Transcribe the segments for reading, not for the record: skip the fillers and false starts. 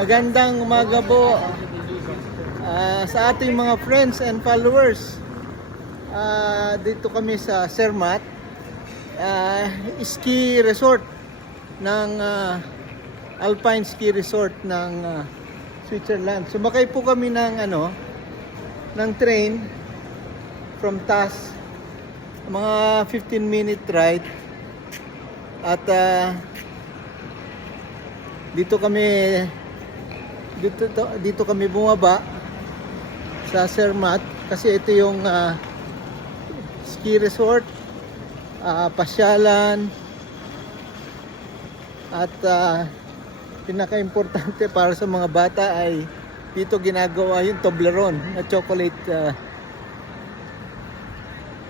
Magandang umaga po sa ating mga friends and followers. Dito kami sa Zermatt ski resort ng Alpine Ski Resort ng Switzerland. Sumakay po kami ng train from TAS, mga 15-minute ride. At dito kami bumaba sa Zermatt kasi ito yung ski resort, pasyalan, at pinaka-importante para sa mga bata ay dito ginagawa yung Toblerone na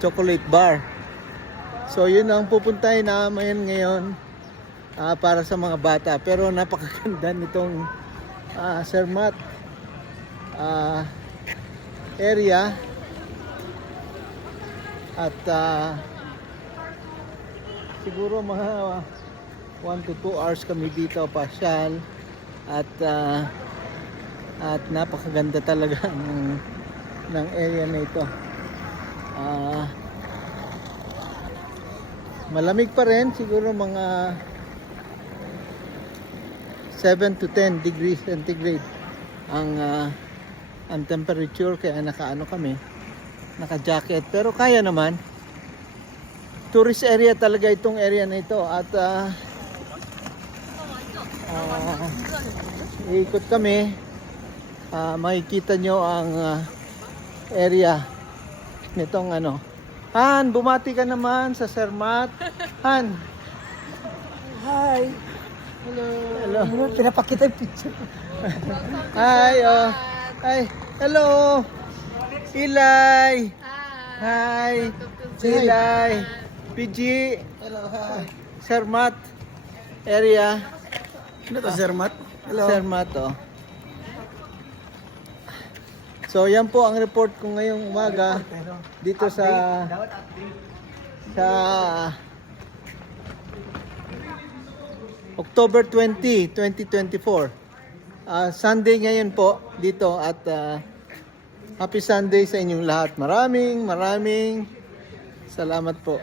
chocolate bar. So yun ang pupuntahin namin ngayon para sa mga bata. Pero napakaganda nitong Zermatt area. At siguro mga 1 to 2 hours kami dito pasyal. At napakaganda talaga ng area na ito. Malamig pa rin, siguro mga 7 to 10 degrees centigrade ang temperature, kaya naka-jacket. Pero kaya naman. Tourist area talaga itong area na ito. At iikot kami. Makikita nyo ang area nitong Han, bumati ka naman sa Zermatt. Han. Hi. Hello. Pinapakita yung picture. Hi. Hi. Hello. Ilay. Hi. Ilay. PG. Hello, hi. Zermatt area. Ano to, Zermatt? Hello. Zermatt, So yan po ang report ko ngayong umaga dito sa October 20, 2024. Sunday ngayon po dito at happy Sunday sa inyong lahat. Maraming salamat po.